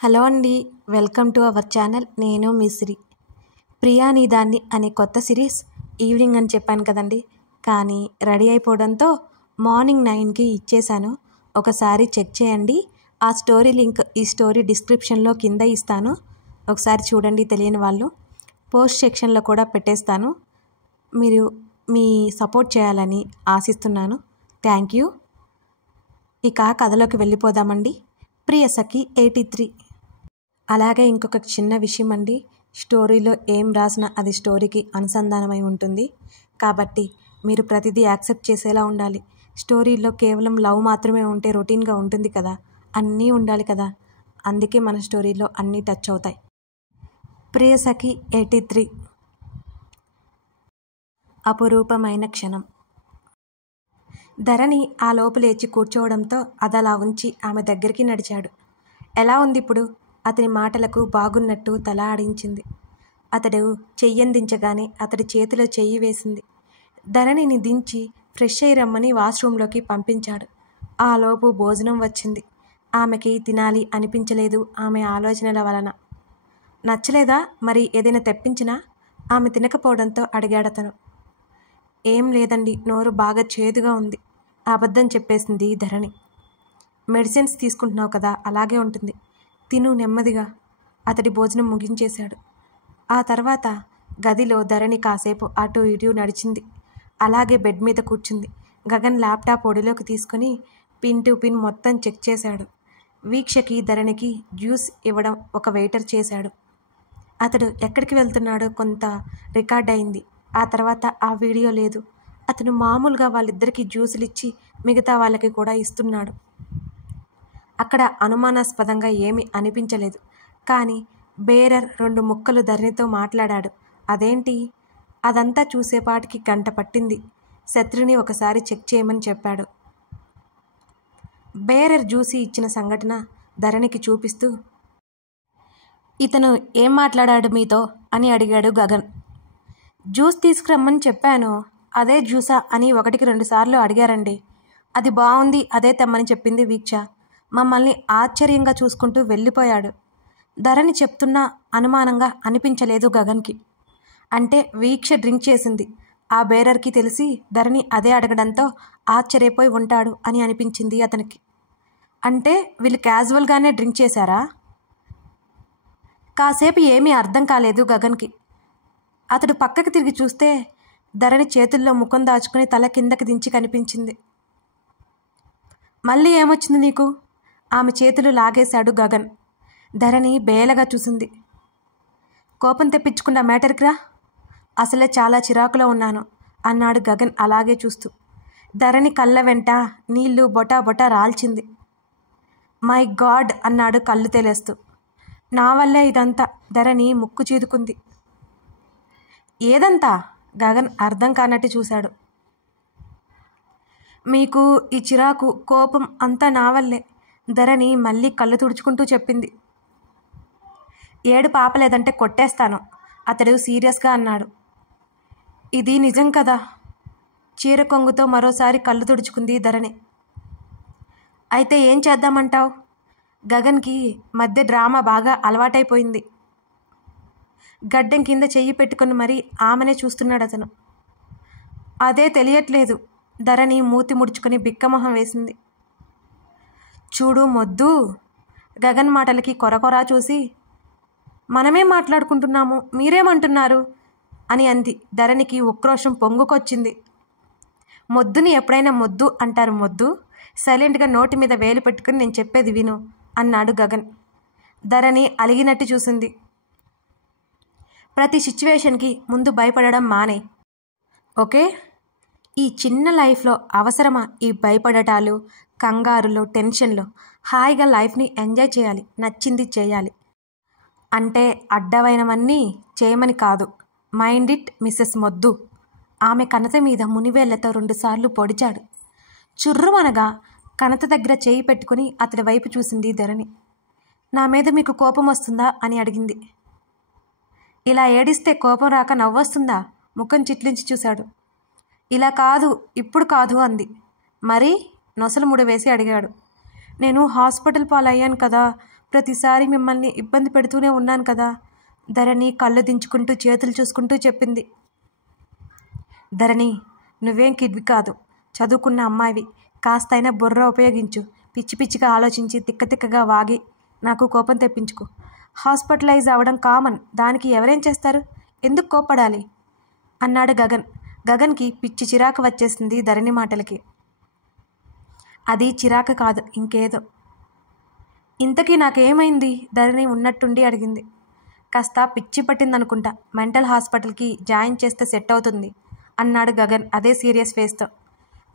Hello అండి, welcome to our channel. నేను మీ శ్రీ. ప్రియా నీదాన్ని అనే కొత్త సిరీస్ ఈవినింగ్ అని చెప్పాను కదండి, కానీ రెడీ అయిపోవడంతో మార్నింగ్ 9కి ఇచ్చేశాను. ఒకసారి చెక్ చేయండి. ఆ స్టోరీ లింక్ ఈ స్టోరీ డిస్క్రిప్షన్లో కింద ఇస్తాను, ఒకసారి చూడండి. తెలియని వాళ్ళు పోస్ట్ సెక్షన్లో కూడా పెట్టేస్తాను. మీరు మీ సపోర్ట్ చేయాలని ఆశిస్తున్నాను. Thank you. ఇక కథలోకి వెళ్ళిపోదామండి. ప్రియసఖి 83. అలాగే ఇంకొక చిన్న విషయం అండి, స్టోరీలో ఏం రాసినా అది స్టోరీకి అనుసంధానమై ఉంటుంది. కాబట్టి మీరు ప్రతిదీ యాక్సెప్ట్ చేసేలా ఉండాలి. స్టోరీలో కేవలం లవ్ మాత్రమే ఉంటే రొటీన్గా ఉంటుంది కదా, అన్నీ ఉండాలి కదా. అందుకే మన స్టోరీలో అన్నీ టచ్ అవుతాయి. ప్రియసఖి 83. అపురూపమైన క్షణం. ధరణి ఆ లోపు లేచి కూర్చోవడంతో అదలా ఉంచి ఆమె దగ్గరికి నడిచాడు. ఎలా ఉంది ఇప్పుడు? అతని మాటలకు బాగున్నట్టు తల ఆడించింది. అతడు చెయ్యందించగానే అతడి చేతిలో చెయ్యి వేసింది. ధరణిని దించి ఫ్రెష్ అయి రమ్మని వాష్రూంలోకి పంపించాడు. ఆ లోపు భోజనం వచ్చింది. ఆమెకి తినాలి అనిపించలేదు ఆమె ఆలోచనల వలన. నచ్చలేదా? మరి ఏదైనా తెప్పించినా? ఆమె తినకపోవడంతో అడిగాడతను. ఏం లేదండి, నోరు బాగా చేదుగా ఉంది, అబద్ధం చెప్పేసింది ధరణి. మెడిసిన్స్ తీసుకుంటున్నావు కదా, అలాగే ఉంటుంది, తిను నెమ్మదిగా. అతడి భోజనం ముగించేశాడు. ఆ తర్వాత గదిలో ధరణి కాసేపు అటు ఇటు నడిచింది. అలాగే బెడ్ మీద కూర్చుంది. గగన్ ల్యాప్టాప్ ఒడిలోకి తీసుకుని పిన్ టు పిన్ మొత్తం చెక్ చేశాడు. వీక్షకి ధరణికి జ్యూస్ ఇవ్వడం ఒక వెయిటర్ చేశాడు. అతడు ఎక్కడికి వెళ్తున్నాడో కొంత రికార్డ్ అయింది. ఆ తర్వాత ఆ వీడియో లేదు. అతను మామూలుగా వాళ్ళిద్దరికీ జ్యూసులు ఇచ్చి మిగతా వాళ్ళకి కూడా ఇస్తున్నాడు. అక్కడ అనుమానాస్పదంగా ఏమీ అనిపించలేదు. కానీ బేరర్ 2 ముక్కలు ధరణితో మాట్లాడాడు. అదేంటి? అదంతా చూసేపాటికి గంట పట్టింది. శత్రుని ఒకసారి చెక్ చేయమని చెప్పాడు. బేరర్ జ్యూసి ఇచ్చిన సంఘటన ధరణికి చూపిస్తూ, ఇతను ఏం మాట్లాడాడు మీతో అని అడిగాడు గగన్. జ్యూస్ తీసుకురమ్మని చెప్పాను, అదే జ్యూసా అని 1కి 2 సార్లు అడిగారండి. అది బాగుంది, అదే తెమ్మని చెప్పింది వీక్ష. మమ్మల్ని ఆశ్చర్యంగా చూసుకుంటూ వెళ్ళిపోయాడు. ధరణి చెప్తున్నా అనుమానంగా అనిపించలేదు గగన్కి. అంటే వీక్ష డ్రింక్ చేసింది. ఆ బేరర్కి తెలిసి ధరణి అదే అడగడంతో ఆశ్చర్యపోయి ఉంటాడు అని అనిపించింది అతనికి. అంటే వీళ్ళు క్యాజువల్గానే డ్రింక్ చేశారా? కాసేపు ఏమీ అర్థం కాలేదు గగన్కి. అతడు పక్కకి తిరిగి చూస్తే ధరణి చేతుల్లో ముఖం దాచుకుని తల కిందకి దించి కనిపించింది. మళ్ళీ ఏమొచ్చింది నీకు? ఆమె చేతులు లాగేశాడు గగన్. ధరణి బేలగా చూసింది. కోపం తెప్పించకుండా మ్యాటర్కి రా. అసలే చాలా చిరాకులో ఉన్నాను అన్నాడు గగన్ అలాగే చూస్తూ. ధరణి కళ్ళ వెంట నీళ్లు బొటా బొటా రాల్చింది. మై గాడ్ అన్నాడు కళ్ళు తేలేస్తూ. నా వల్లే ఇదంతా. ధరణి ముక్కు చీదుకుంది. ఏదంతా? గగన్ అర్థం కానట్టు చూశాడు. మీకు ఈ చిరాకు కోపం అంతా నా వల్లే, ధరణి మళ్ళీ కళ్ళు తుడుచుకుంటూ చెప్పింది. ఏడు పాపలేదంటే కొట్టేస్తాను, అతడు సీరియస్గా అన్నాడు. ఇది నిజం కదా? చీర కొంగుతో మరోసారి కళ్ళు తుడుచుకుంది ధరణి. అయితే ఏం చేద్దామంటావు? గగన్కి మధ్య డ్రామా బాగా అలవాటైపోయింది. గడ్డం కింద చెయ్యి పెట్టుకుని మరీ ఆమెనే చూస్తున్నాడు అతను. అదే తెలియట్లేదు. ధరణి మూతి ముడుచుకొని బిక్కమొహం వేసింది. చూడు మొద్దు. గగన్ మాటలకి కొరకొరా చూసి, మనమేం మాట్లాడుకుంటున్నాము, మీరేమంటున్నారు అని అంది. ధరణికి ఉక్రోషం పొంగుకొచ్చింది. మొద్దుని ఎప్పుడైనా మొద్దు అంటారు మొద్దు? సైలెంట్గా నోటి మీద వేలు పెట్టుకుని నేను చెప్పేది విను అన్నాడు గగన్. ధరణి అలిగినట్టు చూసింది. ప్రతి సిచ్యువేషన్కి ముందు భయపడడం మానే, ఓకే? ఈ చిన్న లైఫ్లో అవసరమా ఈ భయపడటాలు, కంగారులు, టెన్షన్లు? హాయిగా లైఫ్ని ఎంజాయ్ చేయాలి, నచ్చింది చేయాలి. అంటే అడ్డమైనవన్నీ చేయమని కాదు. మైండ్ ఇట్ మిస్సెస్ మొద్దు. ఆమె కణత మీద మునివేళ్లతో 2 సార్లు పొడిచాడు. చుర్రుమనగా కణత దగ్గర చేయి పెట్టుకుని అతడి వైపు చూసింది ధరణి. నా మీద మీకు కోపం వస్తుందా అని అడిగింది. ఇలా ఏడిస్తే కోపం రాక నవ్వొస్తుందా? ముఖం చిట్లించి చూశాడు. ఇలా కాదు, ఇప్పుడు కాదు అంది. మరి? నొసలు ముడి వేసి అడిగాడు. నేను హాస్పిటల్ పాలయ్యాను కదా, ప్రతిసారి మిమ్మల్ని ఇబ్బంది పెడుతూనే ఉన్నాను కదా. ధరణి కళ్ళు దించుకుంటూ చేతులు చూసుకుంటూ చెప్పింది. ధరణి, నువ్వేం కిడ్వి కాదు, చదువుకున్న అమ్మాయివి. కాస్తైనా బుర్ర ఉపయోగించు. పిచ్చి పిచ్చిగా ఆలోచించి తిక్కగా వాగి నాకు కోపం తెప్పించుకో. హాస్పిటలైజ్ అవ్వడం కామన్, దానికి ఎవరేం చేస్తారు, ఎందుకు కోపడాలి అన్నాడు గగన్. గగన్కి పిచ్చి చిరాకు వచ్చేసింది ధరణి మాటలకి. అది చిరాకు కాదు, ఇంకేదో. ఇంతకీ నాకేమైంది, ధరణి ఉన్నట్టుండి అడిగింది. కాస్త పిచ్చి పట్టిందనుకుంటా, మెంటల్ హాస్పిటల్కి జాయిన్ చేస్తే సెట్ అవుతుంది అన్నాడు గగన్ అదే సీరియస్ ఫేస్తో.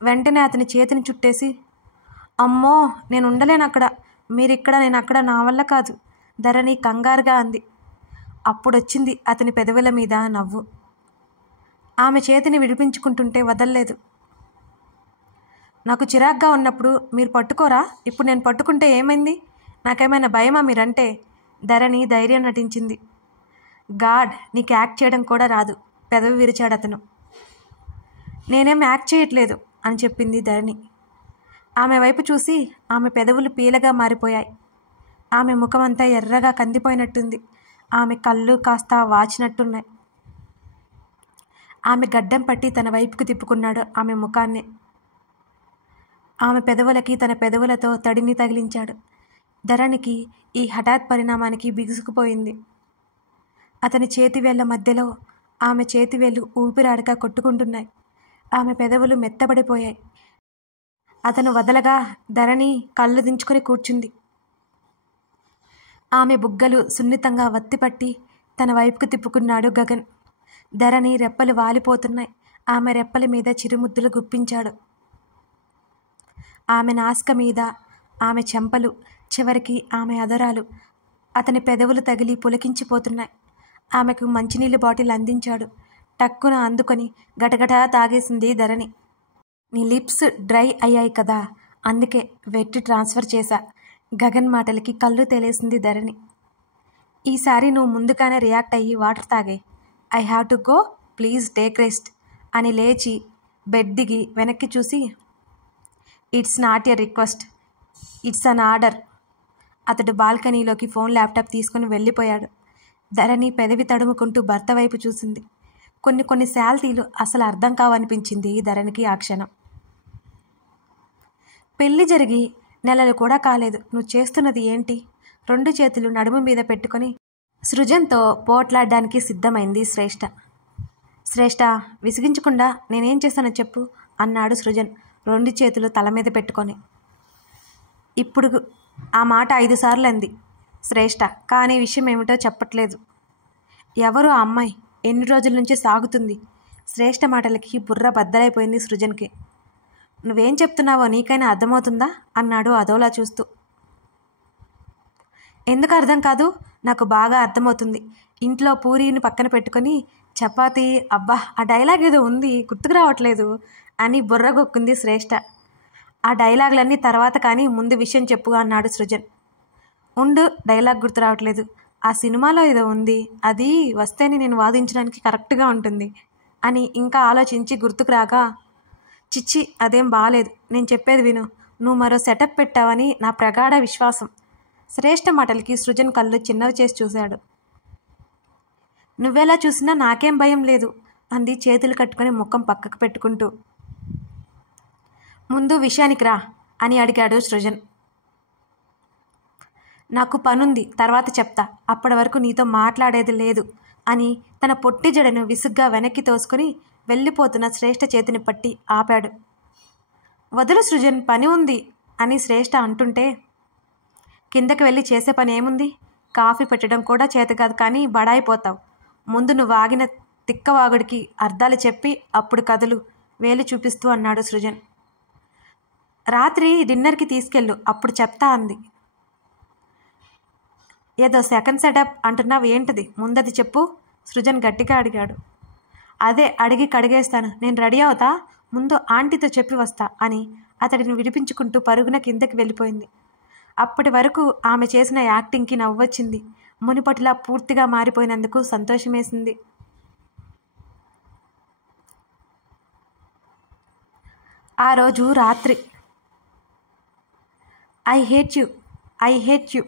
వెంటనే అతని చేతిని చుట్టేసి, అమ్మో నేను ఉండలేను అక్కడ, మీరిక్కడ నేను అక్కడ, నా వల్ల కాదు ధరణి కంగారుగా అంది. అప్పుడొచ్చింది అతని పెదవుల మీద నవ్వు. ఆమె చేతిని విడిపించుకుంటుంటే వదల్లేదు. నాకు చిరాగ్గా ఉన్నప్పుడు మీరు పట్టుకోరా, ఇప్పుడు నేను పట్టుకుంటే ఏమైంది, నాకేమైనా భయమా మీరంటే, ధరణి ధైర్యం నటించింది. గాడ్, నీకు యాక్ట్ చేయడం కూడా రాదు, పెదవి విరిచాడు అతను. నేనేం యాక్ట్ చేయట్లేదు అని చెప్పింది ధరణి. ఆమె వైపు చూసి ఆమె పెదవులు పీలగా మారిపోయాయి. ఆమె ముఖమంతా ఎర్రగా కందిపోయినట్టుంది. ఆమె కళ్ళు కాస్త వాచినట్టున్నాయి. ఆమె గడ్డం పట్టి తన వైపుకు తిప్పుకున్నాడు ఆమె ముఖాన్నే. ఆమె పెదవులకి తన పెదవులతో తడిని తగిలించాడు. ధరణికి ఈ హఠాత్ పరిణామానికి బిగుసుకుపోయింది. అతని చేతివేళ్ల మధ్యలో ఆమె చేతివేళ్లు ఊపిరాడక కొట్టుకుంటున్నాయి. ఆమె పెదవులు మెత్తబడిపోయాయి. అతను వదలగా ధరణి కళ్ళు దించుకొని కూర్చుంది. ఆమె బుగ్గలు సున్నితంగా వత్తిపట్టి తన వైపుకు తిప్పుకున్నాడు గగన్. ధరణి రెప్పలు వాలిపోతున్నాయి. ఆమె రెప్పల మీద చిరుముద్దులు గుప్పించాడు. ఆమె నాసిక మీద, ఆమె చెంపలు, చివరికి ఆమె అదరాలు, అతని పెదవులు తగిలి పులకించిపోతున్నాయి. ఆమెకు మంచినీళ్ళు బాటిల్ అందించాడు. టక్కున అందుకొని గటగటా తాగేసింది ధరణి. నీ లిప్స్ డ్రై అయ్యాయి కదా, అందుకే వెట్ ట్రాన్స్ఫర్ చేశా. గగన్ మాటలకి కళ్ళు తేలేసింది ధరణి. ఈసారి నువ్వు ముందుగానే రియాక్ట్ అయ్యి వాటర్ తాగే. I have to go, please take rest అని లేచి బెడ్ దిగి వెనక్కి చూసి, it's not a request, it's an order. అతడు బాల్కనీలోకి ఫోన్ ల్యాప్టాప్ తీసుకుని వెళ్ళిపోయాడు. ధరణి పెదవి తడుముకుంటూ భర్త వైపు చూసింది. కొన్ని శాల్తీలు అసలు అర్థం కావనిపించింది ధరణికి ఆ క్షణం. పెళ్లి జరిగి నెలలు కూడా కాలేదు, నువ్వు చేస్తున్నది ఏంటి? 2 చేతులు నడుము మీద పెట్టుకొని సృజన్తో పోట్లాడడానికి సిద్ధమైంది శ్రేష్ఠ. శ్రేష్ఠ, విసిగించకుండా నేనేం చేశానో చెప్పు అన్నాడు సృజన్ 2 చేతులు తల మీద పెట్టుకొని. ఇప్పుడు ఆ మాట 5 సార్లు అంది శ్రేష్ఠ, కానీ విషయం ఏమిటో చెప్పట్లేదు. ఎవరు ఆ అమ్మాయి, ఎన్ని రోజుల నుంచి సాగుతుంది? శ్రేష్ఠ మాటలకి బుర్ర బద్దలైపోయింది సృజన్కి. నువ్వేం చెప్తున్నావో నీకైనా అర్థమవుతుందా అన్నాడు అదోలా చూస్తూ. ఎందుకు అర్థం కాదు, నాకు బాగా అర్థమవుతుంది. ఇంట్లో పూరీని పక్కన పెట్టుకొని చపాతీ, అబ్బా ఆ డైలాగ్ ఏదో ఉంది గుర్తుకు రావట్లేదు అని బుర్రగొక్కుంది శ్రేష్ఠ. ఆ డైలాగులన్నీ తర్వాత కానీ ముందు విషయం చెప్పు అన్నాడు సృజన్. ఉండు, డైలాగ్ గుర్తు రావట్లేదు, ఆ సినిమాలో ఏదో ఉంది, అది వస్తేనే నేను వాదించడానికి కరెక్ట్గా ఉంటుంది అని ఇంకా ఆలోచించి గుర్తుకు రాగా, చిచ్చి అదేం బాలేదు, నేను చెప్పేది విను, నువ్వు మరో సెటప్ పెట్టావని నా ప్రగాఢ విశ్వాసం. శ్రేష్ఠ మాటలకి సృజన్ కళ్ళు చిన్నవి చేసి చూశాడు. నువ్వెలా చూసినా నాకేం భయం లేదు అంది చేతులు కట్టుకొని ముఖం పక్కకు పెట్టుకుంటూ. ముందు విషయానికి రా అని అడిగాడు సృజన్. నాకు పనుంది, తర్వాత చెప్తా, అప్పటి వరకు నీతో మాట్లాడేది లేదు అని తన పొట్టి జడను విసుగ్గా వెనక్కి తోసుకుని వెళ్ళిపోతున్న శ్రేష్ఠ చేతిని పట్టి ఆపాడు. వదులు సృజన్, పని ఉంది అని శ్రేష్ఠ అంటుంటే, కిందకి వెళ్ళి చేసే పని ఏముంది, కాఫీ పెట్టడం కూడా చేతకాదు కానీ బడాయిపోతావు. ముందు నువ్వు ఆగిన తిక్కవాగుడికి అర్థాలు చెప్పి అప్పుడు కథలు వేలు చూపిస్తూ అన్నాడు సృజన్. రాత్రి డిన్నర్కి తీసుకెళ్ళు, అప్పుడు చెప్తా అంది. ఏదో సెకండ్ సెటప్ అంటున్నావు ఏంటిది, ముందది చెప్పు సృజన్ గట్టిగా అడిగాడు. అదే అడిగి కడిగేస్తాను, నేను రెడీ అవుతా, ముందు ఆంటీతో చెప్పి వస్తా అని అతడిని విడిపించుకుంటూ పరుగున కిందకి వెళ్ళిపోయింది. అప్పటి వరకు ఆమె చేసిన యాక్టింగ్కి నవ్వొచ్చింది. మునిపటిలా పూర్తిగా మారిపోయినందుకు సంతోషమేసింది. ఆ రోజు రాత్రి, ఐ హేట్ యు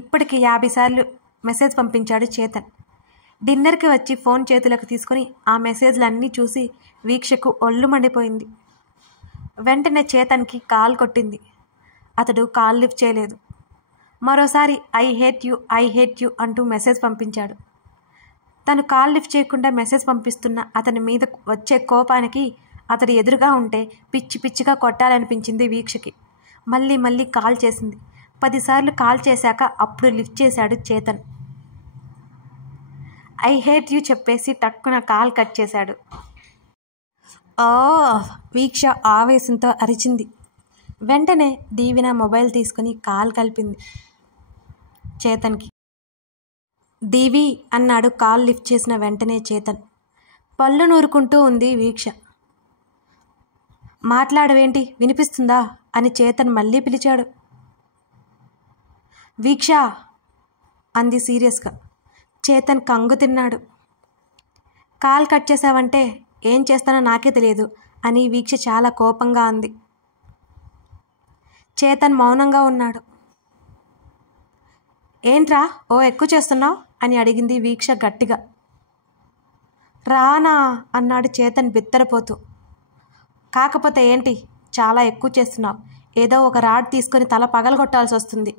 ఇప్పటికి 50 సార్లు మెసేజ్ పంపించాడు చేతన్. డిన్నర్కి వచ్చి ఫోన్ చేతులకు తీసుకుని ఆ మెసేజ్లన్నీ చూసి వీక్షకు ఒళ్ళు మండిపోయింది. వెంటనే చేతన్కి కాల్ కొట్టింది. అతడు కాల్ లిఫ్ట్ చేయలేదు. మరోసారి ఐ హేట్ యూ అంటూ మెసేజ్ పంపించాడు. తను కాల్ లిఫ్ట్ చేయకుండా మెసేజ్ పంపిస్తున్న అతని మీద వచ్చే కోపానికి అతడు ఎదురుగా ఉంటే పిచ్చి పిచ్చిగా కొట్టాలనిపించింది వీక్షకి. మళ్ళీ మళ్ళీ కాల్ చేసింది. 10 సార్లు కాల్ చేశాక అప్పుడు లిఫ్ట్ చేశాడు చేతన్. ఐ హేట్ యూ చెప్పేసి టక్కున కాల్ కట్ చేశాడు. వీక్ష ఆవేశంతో అరిచింది. వెంటనే దీవెన మొబైల్ తీసుకుని కాల్ కలిపింది చేతన్కి. దీవి అన్నాడు కాల్ లిఫ్ట్ చేసిన వెంటనే చేతన్. పళ్ళు నూరుకుంటూ ఉంది వీక్ష. మాట్లాడవేంటి, వినిపిస్తుందా అని చేతన్ మళ్ళీ పిలిచాడు. వీక్ష అంది సీరియస్గా. చేతన్ కంగు తిన్నాడు. కాల్ కట్ చేసావంటే ఏం చేస్తానో నాకే తెలియదు అని వీక్ష చాలా కోపంగా అంది. చేతన్ మౌనంగా ఉన్నాడు. ఏంట్రా ఎక్కువ చేస్తున్నావు అని అడిగింది వీక్ష గట్టిగా. రానా అన్నాడు చేతన్ బిత్తరపోతూ. కాకపోతే ఏంటి, చాలా ఎక్కువ చేస్తున్నావు. ఏదో ఒక రాడ్ తీసుకొని తల పగలగొట్టాల్సి వస్తుంది.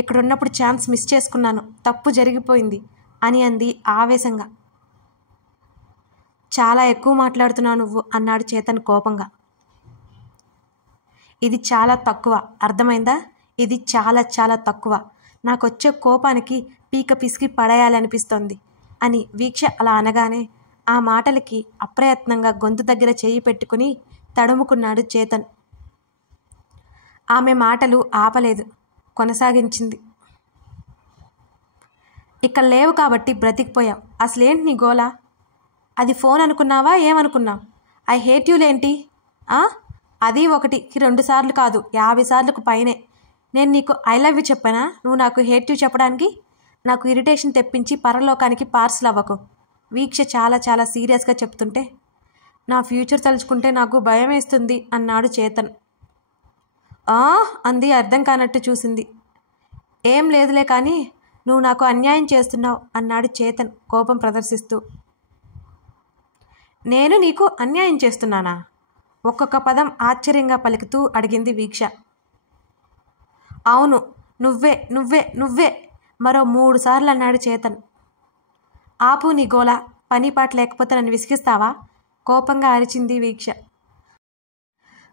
ఇక్కడున్నప్పుడు ఛాన్స్ మిస్ చేసుకున్నాను, తప్పు జరిగిపోయింది అని అంది ఆవేశంగా. చాలా ఎక్కువ మాట్లాడుతున్నావు నువ్వు అన్నాడు చేతన్ కోపంగా. ఇది చాలా తక్కువ, అర్థమైందా? ఇది చాలా చాలా తక్కువ. నాకొచ్చే కోపానికి పీక పిసికి పడేయాలనిపిస్తోంది అని వీక్ష అలా అనగానే ఆ మాటలకి అప్రయత్నంగా గొంతు దగ్గర చేయి పెట్టుకుని తడుముకున్నాడు చేతన్. ఆమె మాటలు ఆపలేదు, కొనసాగించింది. ఇక్కడ లేవు కాబట్టి బ్రతికిపోయావు. అసలేంటి నీ గోలా? అది ఫోన్ అనుకున్నావా, ఏమనుకున్నావు? ఐ హేట్ యూలేంటి? అది 1కి 2 సార్లు కాదు, 50 సార్లకు పైనే. నేను నీకు ఐ లవ్ యూ చెప్పానా నువ్వు నాకు హేట్ యూ చెప్పడానికి? నాకు ఇరిటేషన్ తెప్పించి పరలోకానికి పార్సల్ అవ్వకు. వీక్ష చాలా చాలా సీరియస్గా చెప్తుంటే నా ఫ్యూచర్ తలుచుకుంటే నాకు భయం వేస్తుంది అన్నాడు చేతన్. అంది అర్థం కానట్టు చూసింది. ఏం లేదులే కానీ నువ్వు నాకు అన్యాయం చేస్తున్నావు అన్నాడు చేతన్ కోపం ప్రదర్శిస్తూ. నేను నీకు అన్యాయం చేస్తున్నానా? ఒక్కొక్క పదం ఆశ్చర్యంగా పలుకుతూ అడిగింది వీక్ష. అవును, నువ్వే నువ్వే నువ్వే మరో 3 సార్లు అన్నాడు చేతన్. ఆపు నీ గోల, పని పాట లేకపోతే నన్ను విసిగిస్తావా? కోపంగా అరిచింది వీక్ష.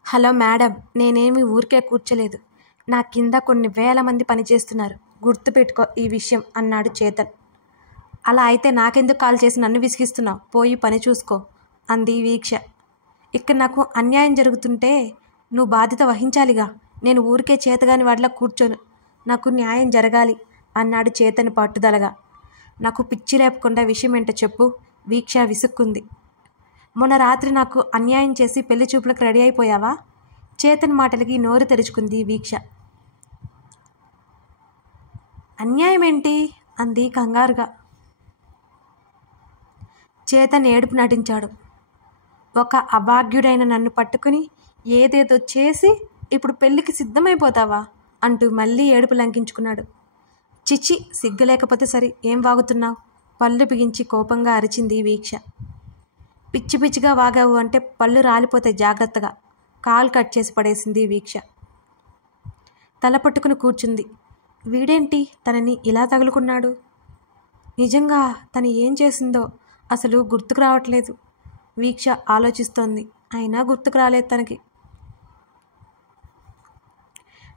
హలో మేడం, నేనేమి ఊరికే కూర్చోలేదు. నా కింద కొన్ని వేల మంది పనిచేస్తున్నారు, గుర్తుపెట్టుకో ఈ విషయం అన్నాడు చేతన్. అలా అయితే నాకెందుకు కాల్ చేసి నన్ను విసిగిస్తున్నావు? పోయి పని చూసుకో అంది వీక్ష. ఇక్కడ నాకు అన్యాయం జరుగుతుంటే నువ్వు బాధ్యత వహించాలిగా. నేను ఊరికే చేతగాని వాడిలా కూర్చోను, నాకు న్యాయం జరగాలి అన్నాడు చేతన్ పట్టుదలగా. నాకు పిచ్చి లేపకుండా విషయం ఏంటో చెప్పు. వీక్ష విసుక్కుంది. మొన్న రాత్రి నాకు అన్యాయం చేసి పెళ్లి చూపులకు రెడీ అయిపోయావా? చేతన్ మాటలకి నోరు తెరుచుకుంది వీక్ష. అన్యాయం ఏంటి అంది కంగారుగా. చేతన్ ఏడుపు నటించాడు. ఒక అభాగ్యుడైన నన్ను పట్టుకుని ఏదేదో చేసి ఇప్పుడు పెళ్ళికి సిద్ధమైపోతావా అంటూ మళ్ళీ ఏడుపు లంకించుకున్నాడు. చిచ్చి, సిగ్గులేకపోతే సరి, ఏం వాగుతున్నావు? పళ్ళు బిగించి కోపంగా అరిచింది వీక్ష. పిచ్చి పిచ్చిగా వాగావు అంటే పళ్ళు రాలిపోతాయి, జాగ్రత్తగా. కాల్ కట్ చేసి పడేసింది వీక్ష. తల పట్టుకుని కూర్చుంది. వీడేంటి తనని ఇలా తగులుకున్నాడు? నిజంగా తను ఏం చేసిందో అసలు గుర్తుకు రావట్లేదు. వీక్ష ఆలోచిస్తోంది, అయినా గుర్తుకు రాలేదు తనకి.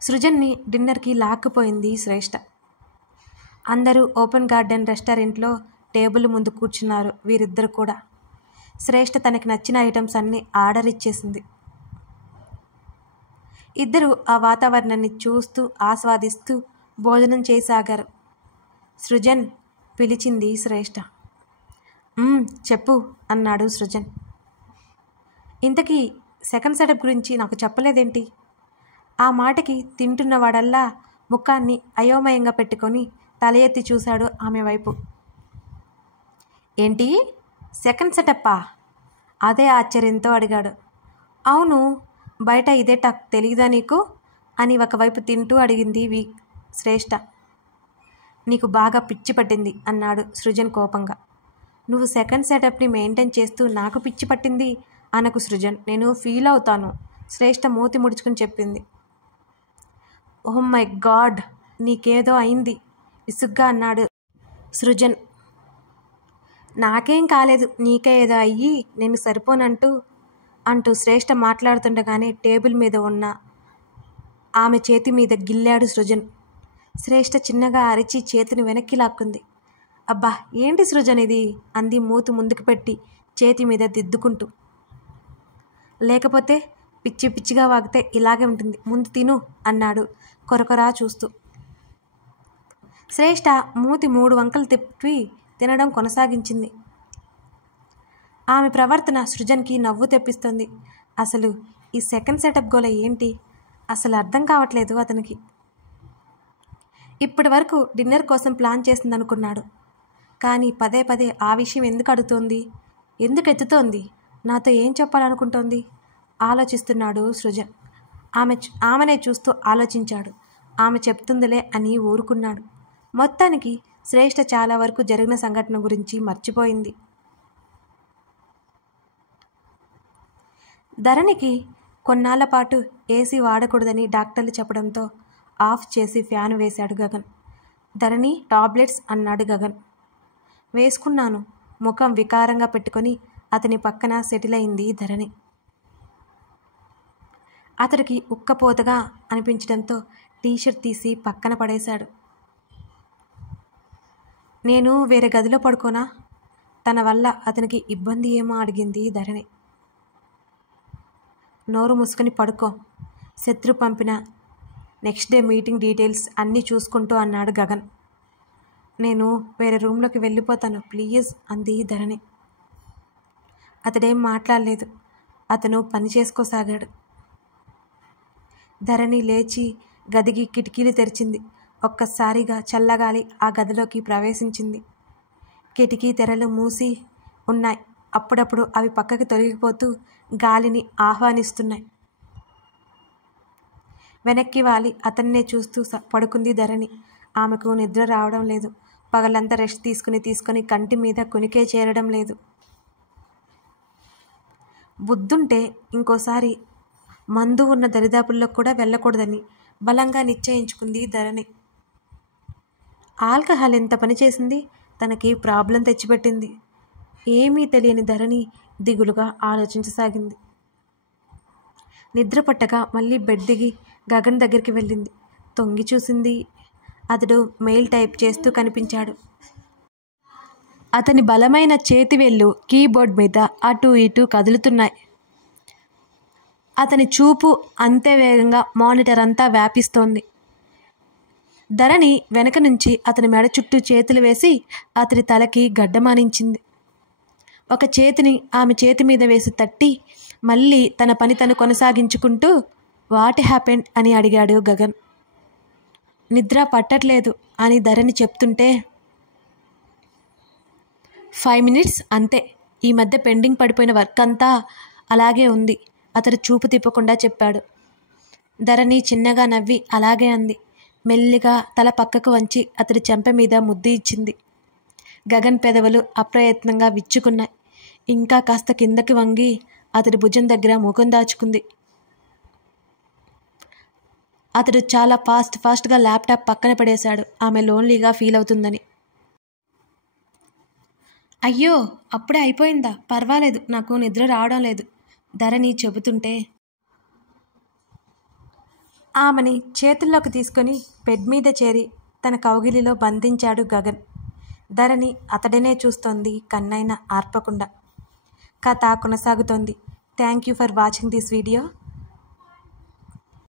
సృజన్ని డిన్నర్కి లాక్కుపోయింది శ్రేష్ఠ. అందరూ ఓపెన్ గార్డెన్ రెస్టారెంట్లో టేబుల్ ముందు కూర్చున్నారు. వీరిద్దరు కూడా. శ్రేష్ఠ తనకి నచ్చిన ఐటమ్స్ అన్నీ ఆర్డర్ ఇచ్చేసింది. ఇద్దరు ఆ వాతావరణాన్ని చూస్తూ ఆస్వాదిస్తూ భోజనం చేయసాగారు. సృజన్ పిలిచింది శ్రేష్ఠ. చెప్పు అన్నాడు సృజన్. ఇంతకీ సెకండ్ సెటప్ గురించి నాకు చెప్పలేదేంటి? ఆ మాటకి తింటున్నవాడల్లా ముఖాన్ని అయోమయంగా పెట్టుకొని తల ఎత్తి చూశాడు ఆమె వైపు. ఏంటి, సెకండ్ సెటప్పా? అదే ఆశ్చర్యంతో అడిగాడు. అవును, బయట ఇదే టక్ తెలీదా నీకు అని ఒకవైపు తింటూ అడిగింది శ్రేష్ఠ. నీకు బాగా పిచ్చి పట్టింది అన్నాడు సృజన్ కోపంగా. నువ్వు సెకండ్ సెటప్ని మెయింటైన్ చేస్తూ నాకు పిచ్చి పట్టింది అనకు సృజన్, నేను ఫీల్ అవుతాను, శ్రేష్ఠ మూతి ముడుచుకుని చెప్పింది. ఓహ్ మై గాడ్, నీకేదో అయింది విసుగ్గా అన్నాడు సృజన్. నాకేం కాలేదు, నీకే ఏదో అయ్యి నేను సరిపోనంటూ శ్రేష్ఠ మాట్లాడుతుండగానే టేబుల్ మీద ఉన్న ఆమె చేతి మీద గిల్లాడు సృజన్. శ్రేష్ఠ చిన్నగా అరిచి చేతిని వెనక్కి లాక్కుంది. అబ్బా ఏంటి సృజన్ ఇది అంది మూతి ముందుకు పెట్టి చేతి మీద దిద్దుకుంటూ. లేకపోతే పిచ్చి పిచ్చిగా వాగితే ఇలాగే ఉంటుంది, ముందు తిను అన్నాడు కొరకొరా చూస్తూ. శ్రేష్ఠ మూతి 3 వంకలు తిప్పి తినడం కొనసాగించింది. ఆమె ప్రవర్తన సృజన్కి నవ్వు తెప్పిస్తుంది. అసలు ఈ సెకండ్ సెటప్ గోల ఏంటి అసలు అర్థం కావట్లేదు అతనికి. ఇప్పటి వరకు డిన్నర్ కోసం ప్లాన్ చేసిందనుకున్నాడు, కానీ పదే పదే ఆ విషయం ఎందుకు అడుగుతోంది, ఎందుకు ఎత్తుతోంది, నాతో ఏం చెప్పాలనుకుంటోంది ఆలోచిస్తున్నాడు సృజన్. ఆమెనే చూస్తూ ఆలోచించాడు. ఆమె చెప్తుందిలే అని ఊరుకున్నాడు. మొత్తానికి శ్రేష్ఠ చాలా వరకు జరిగిన సంఘటన గురించి మర్చిపోయింది. ధరణికి కొన్నాళ్ల పాటు ఏసీ వాడకూడదని డాక్టర్లు చెప్పడంతో ఆఫ్ చేసి ఫ్యాన్ వేశాడు గగన్. ధరణి టాబ్లెట్స్ అన్నాడు గగన్. వేసుకున్నాను ముఖం వికారంగా పెట్టుకొని అతని పక్కన సెటిల్ అయింది ధరణి. అతడికి ఉక్కపోతగా అనిపించడంతో టీషర్ట్ తీసి పక్కన పడేశాడు. నేను వేరే గదిలో పడుకోనా, తన వల్ల అతనికి ఇబ్బంది ఏమో అడిగింది ధరణి. నోరు మూసుకొని పడుకో, శత్రు పంపిన నెక్స్ట్ డే మీటింగ్ డీటెయిల్స్ అన్నీ చూసుకుంటూ అన్నాడు గగన్. నేను వేరే రూమ్లోకి వెళ్ళిపోతాను ప్లీజ్ అంది ధరణి. అతడేం మాట్లాడలేదు. అతను పని చేసుకోసాగాడు. ధరణి లేచి గదికి కిటికీలు తెరిచింది. ఒక్కసారిగా చల్లగాలి ఆ గదిలోకి ప్రవేశించింది. కిటికీ తెరలు మూసి ఉన్నాయి. అప్పుడప్పుడు అవి పక్కకి తొలగిపోతూ గాలిని ఆహ్వానిస్తున్నాయి. వెనక్కి వాలి అతన్నే చూస్తూ పడుకుంది ధరణి. ఆమెకు నిద్ర రావడం లేదు. పగలంతా రెస్ట్ తీసుకుని కంటి మీద కునికే చేరడం లేదు. బుద్ధుంటే ఇంకోసారి మందు ఉన్న దరిదాపుల్లో కూడా వెళ్ళకూడదని బలంగా నిశ్చయించుకుంది ధరణి. ఆల్కహాల్ ఎంత పనిచేసింది, తనకి ప్రాబ్లం తెచ్చిపెట్టింది. ఏమీ తెలియని ధరణి దిగులుగా ఆలోచించసాగింది. నిద్ర పట్టగా మళ్ళీ బెడ్ దిగి గగన్ దగ్గరికి వెళ్ళింది. తొంగి చూసింది. అతడు మెయిల్ టైప్ చేస్తూ కనిపించాడు. అతని బలమైన చేతివేళ్లు కీబోర్డ్ మీద అటూ ఇటూ కదులుతున్నాయి. అతని చూపు అంతే వేగంగా మానిటర్ అంతా వ్యాపిస్తోంది. ధరణి వెనక నుంచి అతని మెడ చుట్టూ చేతులు వేసి అతని తలకి గడ్డమానించింది. ఒక చేతిని ఆమె చేతి మీద వేసి తట్టి మళ్ళీ తన పని తను కొనసాగించుకుంటూ వాట్ హ్యాపెండ్ అని అడిగాడు గగన్. నిద్ర పట్టట్లేదు అని ధరణి చెప్తుంటే 5 minutes అంతే, ఈ మధ్య పెండింగ్ పడిపోయిన వర్క్ అంతా అలాగే ఉంది అతడు చూపు తిప్పకుండా చెప్పాడు. ధరణి చిన్నగా నవ్వి అలాగే అంది. మెల్లిగా తల పక్కకు వంచి అతడి చెంప మీద ముద్దు ఇచ్చింది. గగన్ పెదవులు అప్రయత్నంగా విచ్చుకున్నాయి. ఇంకా కాస్త కిందకి వంగి అతడి భుజం దగ్గర ముఖం దాచుకుంది. అతడు చాలా ఫాస్ట్గా ల్యాప్టాప్ పక్కన పడేశాడు, ఆమె లోన్లీగా ఫీల్ అవుతుందని. అయ్యో అప్పుడే అయిపోయిందా, పర్వాలేదు, నాకు నిద్ర రావడం లేదు ధరణి చెబుతుంటే ఆమెని చేతుల్లోకి తీసుకొని బెడ్ మీద చేరి తన కౌగిలిలో బంధించాడు గగన్. ధరణి అతడినే చూస్తోంది కన్నైనా ఆర్పకుండా. కథ కొనసాగుతోంది. Thank you for watching this video.